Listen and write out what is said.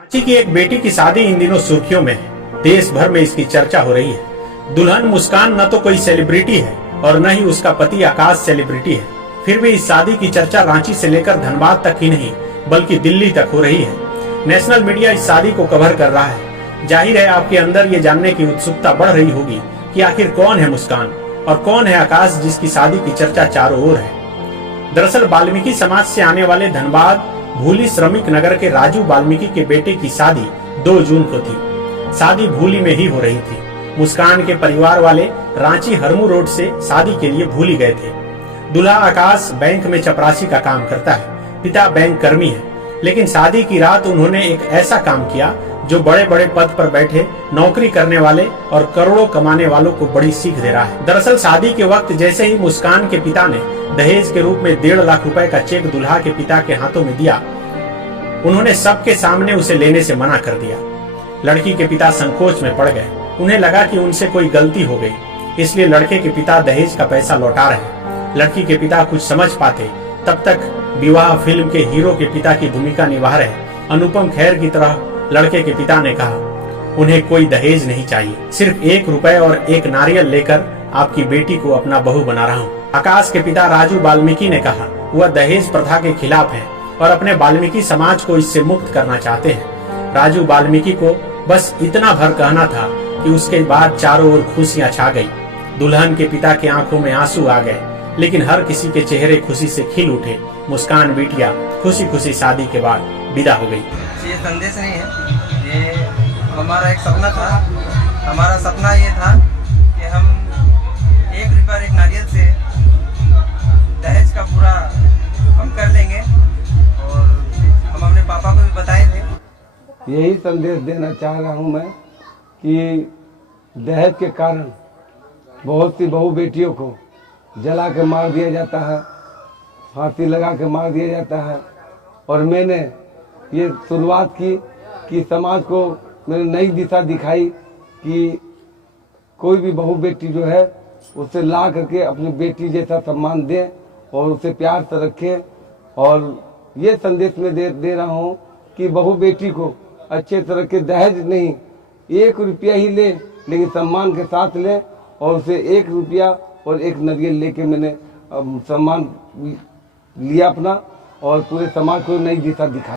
रांची की एक बेटी की शादी इन दिनों सुर्खियों में है। देश भर में इसकी चर्चा हो रही है। दुल्हन मुस्कान न तो कोई सेलिब्रिटी है और न ही उसका पति आकाश सेलिब्रिटी है। फिर भी इस शादी की चर्चा रांची से लेकर धनबाद तक ही नहीं बल्कि दिल्ली तक हो रही है। नेशनल मीडिया इस शादी को कवर कर रहा है। जाहिर है आपके अंदर ये जानने की उत्सुकता बढ़ रही होगी कि आखिर कौन है मुस्कान और कौन है आकाश जिसकी शादी की चर्चा चारों ओर है। दरअसल वाल्मीकि समाज से आने वाले धनबाद भूली श्रमिक नगर के राजू वाल्मीकि के बेटे की शादी 2 जून को थी। शादी भूली में ही हो रही थी। मुस्कान के परिवार वाले रांची हरमू रोड से शादी के लिए भूली गए थे। दूल्हा आकाश बैंक में चपरासी का काम करता है। पिता बैंक कर्मी है, लेकिन शादी की रात उन्होंने एक ऐसा काम किया जो बड़े बड़े पद पर बैठे नौकरी करने वाले और करोड़ों कमाने वालों को बड़ी सीख दे रहा है। दरअसल शादी के वक्त जैसे ही मुस्कान के पिता ने दहेज के रूप में 1.5 लाख रुपए का चेक दूल्हा के पिता के हाथों में दिया, उन्होंने सबके सामने उसे लेने से मना कर दिया। लड़की के पिता संकोच में पड़ गए। उन्हें लगा कि उनसे कोई गलती हो गई, इसलिए लड़के के पिता दहेज का पैसा लौटा रहे। लड़की के पिता कुछ समझ पाते तब तक विवाह फिल्म के हीरो के पिता की भूमिका निभा रहे अनुपम खेर की तरह लड़के के पिता ने कहा, उन्हें कोई दहेज नहीं चाहिए, सिर्फ 1 रुपए और 1 नारियल लेकर आपकी बेटी को अपना बहू बना रहा हूँ। आकाश के पिता राजू वाल्मीकि ने कहा वह दहेज प्रथा के खिलाफ है और अपने वाल्मीकि समाज को इससे मुक्त करना चाहते हैं। राजू वाल्मीकि को बस इतना भर कहना था कि उसके बाद चारों ओर खुशियां छा गई। दुल्हन के पिता की आंखों में आंसू आ गए, लेकिन हर किसी के चेहरे खुशी से खिल उठे। मुस्कान बिटिया खुशी खुशी शादी के बाद विदा हो गई। ये संदेश नहीं है, ये हमारा एक सपना था। हमारा सपना ये था कि हम 1 रुपया और 1 नारियल से दहेज का पूरा हम कर लेंगे और हम अपने पापा को भी बताए थे। यही संदेश देना चाह रहा हूँ मैं कि दहेज के कारण बहुत सी बहू बेटियों को जला के मार दिया जाता है, फांसी लगा के मार दिया जाता है। और मैंने ये शुरुआत की कि समाज को मैंने नई दिशा दिखाई कि कोई भी बहू बेटी जो है उसे ला करके अपनी बेटी जैसा सम्मान दें और उसे प्यार से रखें। और ये संदेश में दे रहा हूँ कि बहू बेटी को अच्छे तरह के दहेज नहीं 1 रुपया ही ले, लेकिन सम्मान के साथ लें और उसे 1 रुपया और 1 नारियल लेके मैंने सम्मान लिया अपना और पूरे समाज को नई दिशा दिखाई।